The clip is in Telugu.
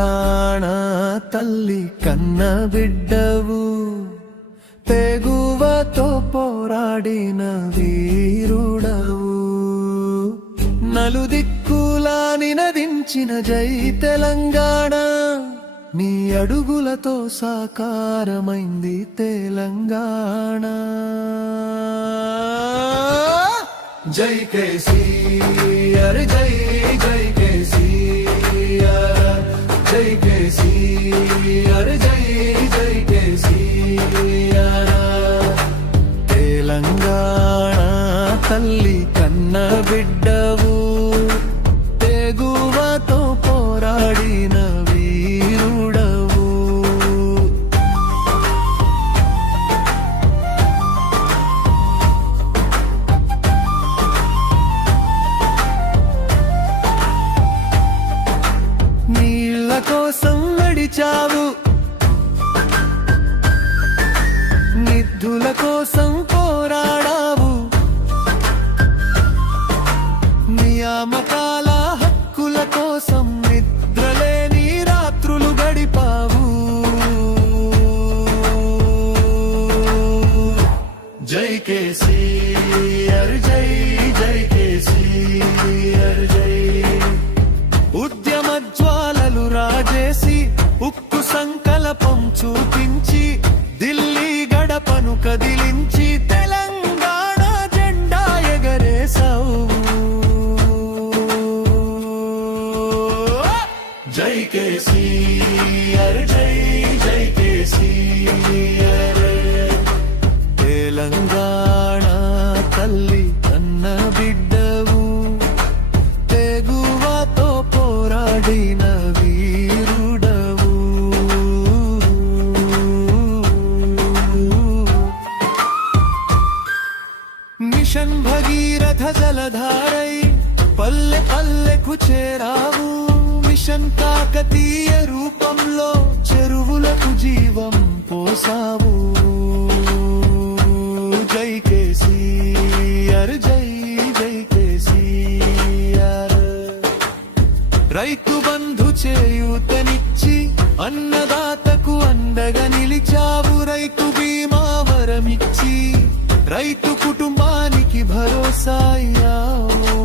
తెలంగాణ తల్లి కన్న బిడ్డవు, తెగువతో పోరాడిన వీరుడవు, నలుదిక్కులా నినదించిన జై తెలంగాణ, నీ అడుగులతో సాకారమైంది తెలంగాణ. జై కేసీఆర్ జై జై కేసీఆర్, జై కేసీఆర్ జై జై కేసీఆర్. తెలంగాణ తల్లి కన్న బిడ్డవు, తెగువతో పోరాడిన వీరుడవు. నీళ్ళ కోసం నడిచావు, నిధుల కోసం పోరాడావు, నియామకాల హక్కుల కోసం నిద్రలేని రాత్రులు గడిపావు. జై కేసీఆర్ జై జై కేసీఆర్ జై. ఉద్యమ జ్వాలలు రాజేసి, ఉక్కు సంకల్పం చూపించి, ఢిల్లీ గడపను కదిలించి, తెలంగాణ జెండా ఎగరేసావు. జై కేసీఆర్ జై జై కేసీఆర్. తెలంగాణ తల్లి కన్న బిడ్డవు, తెగువతో పోరాడిన వీరుడవు. మిషన్ భగీరథ జలధారై పల్లె పల్లెకు చేరావు, మిషన్ కాకతీయ రూపంలో చెరువులకు జీవం పోసావు. జై కేసీఆర్ జై జై కేసీఆర్. రైతు బంధు చేయూతనిచ్చి, అన్నదాతకు అండగా నిలిచావు, రైతు బీమా వరమిచ్చి, రైతు కుటుంబానికి భరోసా అయ్యావు.